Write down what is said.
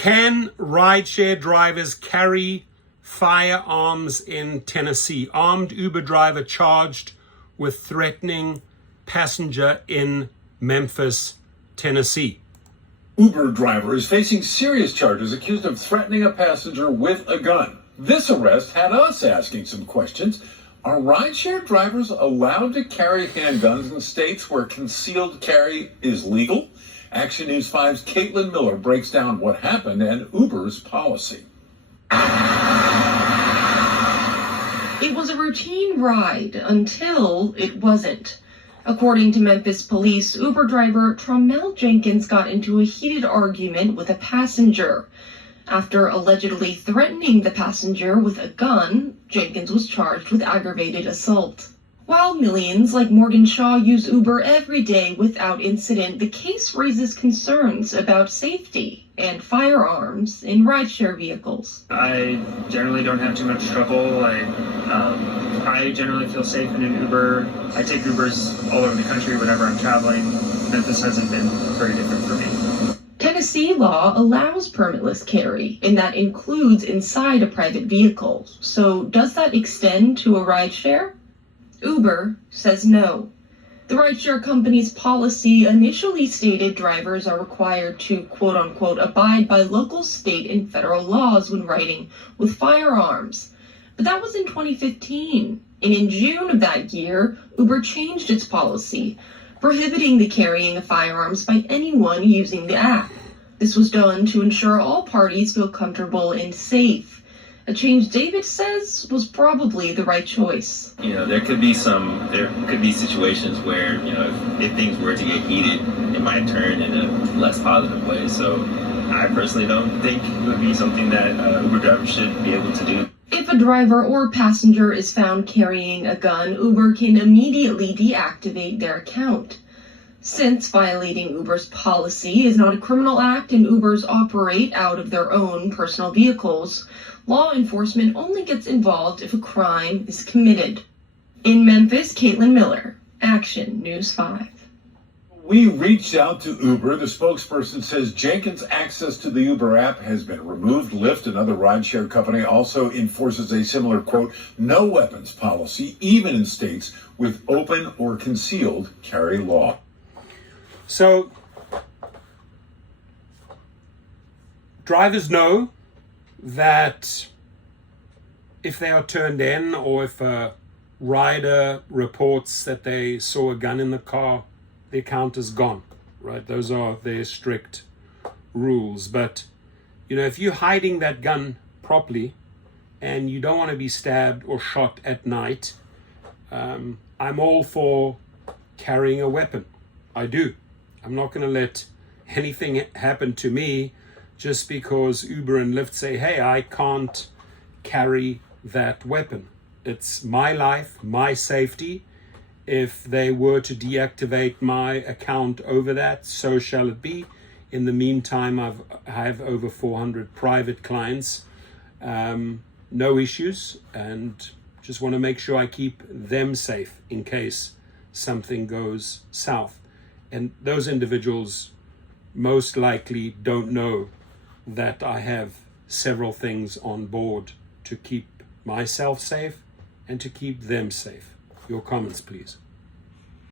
Can rideshare drivers carry firearms in Tennessee? Armed Uber driver charged with threatening passenger in Memphis, Tennessee. Uber driver is facing serious charges accused of threatening a passenger with a gun. This arrest had us asking some questions. Are rideshare drivers allowed to carry handguns in states where concealed carry is legal? Action News 5's Caitlin Miller breaks down what happened and Uber's policy. It was a routine ride until it wasn't. According to Memphis police, Uber driver Trammell Jenkins got into a heated argument with a passenger. After allegedly threatening the passenger with a gun, Jenkins was charged with aggravated assault. While millions like Morgan Shaw use Uber every day without incident, the case raises concerns about safety and firearms in rideshare vehicles. I generally don't have too much trouble. I generally feel safe in an Uber. I take Ubers all over the country whenever I'm traveling. Memphis hasn't been very different for me. Tennessee law allows permitless carry, and that includes inside a private vehicle. So does that extend to a rideshare? Uber says no. The rideshare company's policy initially stated drivers are required to, quote unquote, abide by local, state, and federal laws when riding with firearms. But that was in 2015. And in June of that year, Uber changed its policy, prohibiting the carrying of firearms by anyone using the app. This was done to ensure all parties feel comfortable and safe. A change David says was probably the right choice. There could be situations where, if things were to get heated, it might turn in a less positive way. So I personally don't think it would be something that Uber drivers should be able to do. If a driver or passenger is found carrying a gun, Uber can immediately deactivate their account. Since violating Uber's policy is not a criminal act and Ubers operate out of their own personal vehicles, law enforcement only gets involved if a crime is committed. In Memphis, Caitlin Miller, Action News 5. We reached out to Uber. The spokesperson says Jenkins' access to the Uber app has been removed. Lyft, another rideshare company, also enforces a similar, quote, no weapons policy, even in states with open or concealed carry law. So drivers know that if they are turned in or if a rider reports that they saw a gun in the car, the account is gone, right? Those are their strict rules. But, if you're hiding that gun properly and you don't want to be stabbed or shot at night, I'm all for carrying a weapon. I do. I'm not going to let anything happen to me just because Uber and Lyft say, hey, I can't carry that weapon. It's my life, my safety. If they were to deactivate my account over that, so shall it be. In the meantime, I have over 400 private clients. No issues, and just want to make sure I keep them safe in case something goes south. And those individuals most likely don't know that I have several things on board to keep myself safe and to keep them safe. Your comments, please.